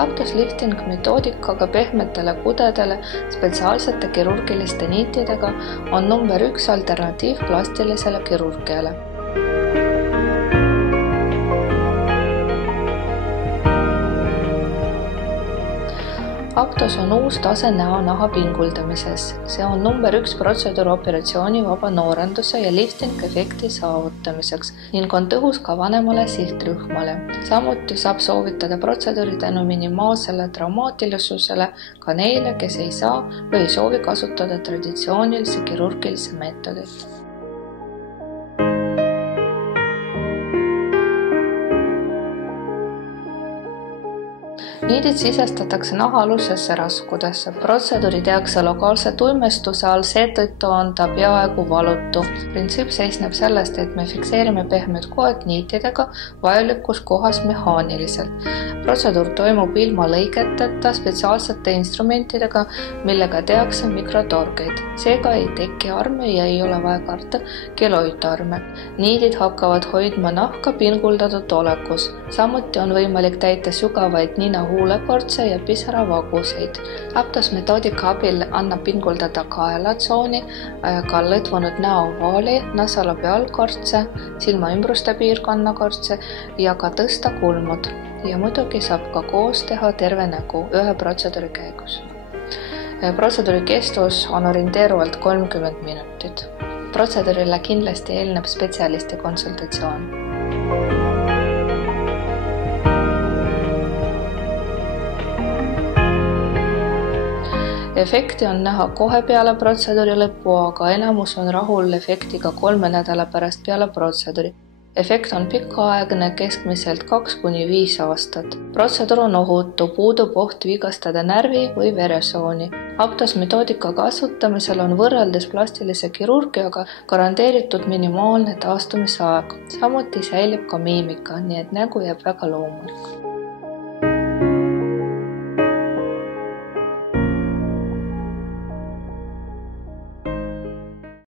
Aptos lifting metoodikaga pehmetele kudedele spetsiaalsete kirurgiliste niitidega on number 1 alternatiiv plastilisele kirurgiale. Aptos on uus tase näo-naha pinguldamises. See on number 1 protseduur operatsioonivaba noorenduse ja lifting-efekti saavutamiseks ning on tõhus ka vanemale sihtrühmale. Samuti saab soovitada protseduuri tänu minimaalsele traumaatilisusele ka neile, kes ei saa või ei soovi kasutada traditsioonilise kirurgilise meetodit. Niidid sisestatakse nahaalusesse raskudesse. Protseduuri tehakse lokaalse tuimestuse all, seetõttu on ta peaaegu valutu. Printsiip seisneb sellest, et me fikseerime pehmed kohad niitidega vajalikus kohas mehaaniliselt. Protseduur toimub ilma lõigeteta spetsiaalsete instrumentidega, millega tehakse mikrotorgeid. Seega ei teki arme ja ei ole vaja karta keloidarme. Niidid hakkavad hoidma nahka pinguldatud olekus. Samuti on võimalik täita sügavaid nina-huulekortse ja pisaravaguseid. Aptos metoodika abil annab pinguldada kaelatsooni, ka lõdvunud näovaali, nasalabi allkortse, silmaimbruste piirkonnakortse ja ka tõsta kulmud. Ja muidugi saab ka koos teha terve nägu ühe protseduuri käigus. Protseduuri kestus on orienteeruvalt 30 minutit. Protseduurile kindlasti eelneb spetsialisti konsultatsioon. Efekti on näha kohe peale protseduuri lõppu, aga enamus on rahul efektiga 3 nädala pärast peale protseduuri. Efekt on pikaaegne, keskmiselt 2–5 aastat. Protseduur on ohutu, puudub oht vigastada närvi või veresooni. Aptos metoodika kasutamisel on võrreldes plastilise kirurgiaga garanteeritud minimaalne taastumisaeg. Samuti säilib ka miimika, nii et nägu jääb väga loomulik.